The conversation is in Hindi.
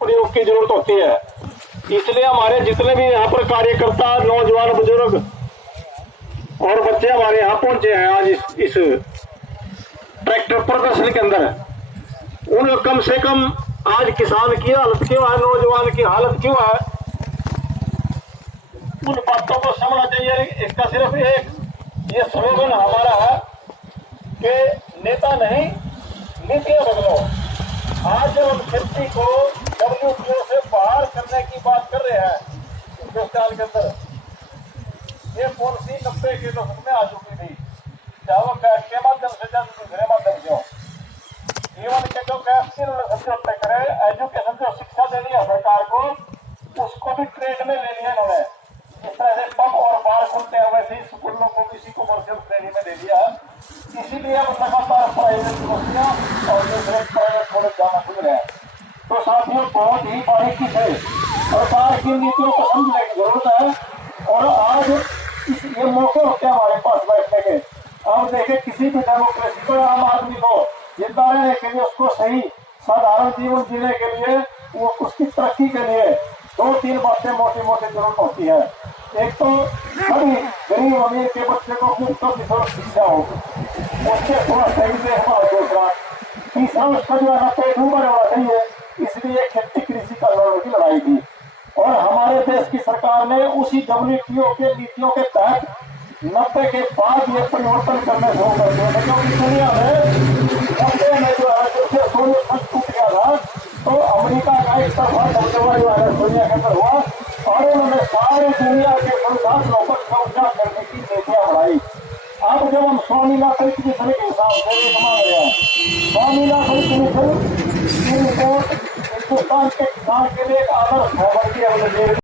प्रयोग की जरूरत होती है। इसलिए हमारे जितने भी यहाँ पर कार्यकर्ता, नौजवान, बुजुर्ग और बच्चे हमारे यहाँ पहुंचे हैं आज इस ट्रैक्टर प्रदर्शन के अंदर, उन कम से कम आज किसान की हालत क्यों है, नौजवान की हालत क्यों है, उन बातों को समझना चाहिए। इसका सिर्फ एक ये स्लोगन हमारा है कि नेता नहीं नीतियां बदलो। आज जब हम खेती को WTO से बाहर करने की बात कर रहे हैं हिंदुस्तान के अंदर, ये पॉलिसी 90 के दशक में आ चुकी थी, चाहे वो कैश के माध्यम से चाहे दूसरे माध्यम से हो। जीवन के जो कैश की समझौते करे, एजुकेशन जो शिक्षा देनी है सरकार को, उसको भी ट्रेड में ले लिया इन्होंने। इस तरह से पब और बार खुलते हैं, वैसे ही स्कूलों को भी इसी कमर्शियल श्रेणी में दे दिया। इसीलिए अब लगातार प्राइवेट यूनिवर्सिटियां और दूसरे प्राइवेट कॉलेज जाना खुल रहे हैं। तो साथियों, बहुत ही बारीकी से सरकार की नीतियों को समझने की जरूरत है। और आज ये मौके होते हैं हमारे पास बैठने के। अब देखें, किसी भी डेमोक्रेसी को, आम आदमी को जिंदा रहने के लिए, उसको सही साधारण जीवन जीने के लिए, वो उसकी तरक्की के लिए 2-3 बातें मोटी मोटी जरूरत होती है। एक तो सभी गरीब अमीर के बच्चे को मुफ्त और निःशुल्क शिक्षा हो, उसके स्वास्थ्य की देखभाल। दूसरा, तीसरा, उसका जो है पेट ऊपर होना चाहिए। इसलिए खेती कृषि का लड़ाई की लड़ाई थी। और हमारे देश की सरकार ने उसी WTO के नीतियों के तहत 90 के बाद ये परिवर्तन करने शुरू कर दिए थे। क्योंकि दुनिया में 90 में जो है जब सोनियत संघ टूट गया था, तो अमेरिका का एक तरफा दबदबा जो है दुनिया के अंदर हुआ और उन्होंने सारे दुनिया के संसाधनों पर कब्जा करने की नीतियां बढ़ाई। अब जब हम स्वामीनाथन कमीशन के हिसाब से एक मांग रहे हैं, स्वामीनाथन कमीशन की रिपोर्ट हिंदुस्तान के किसान के लिए एक आदर्श है, बल्कि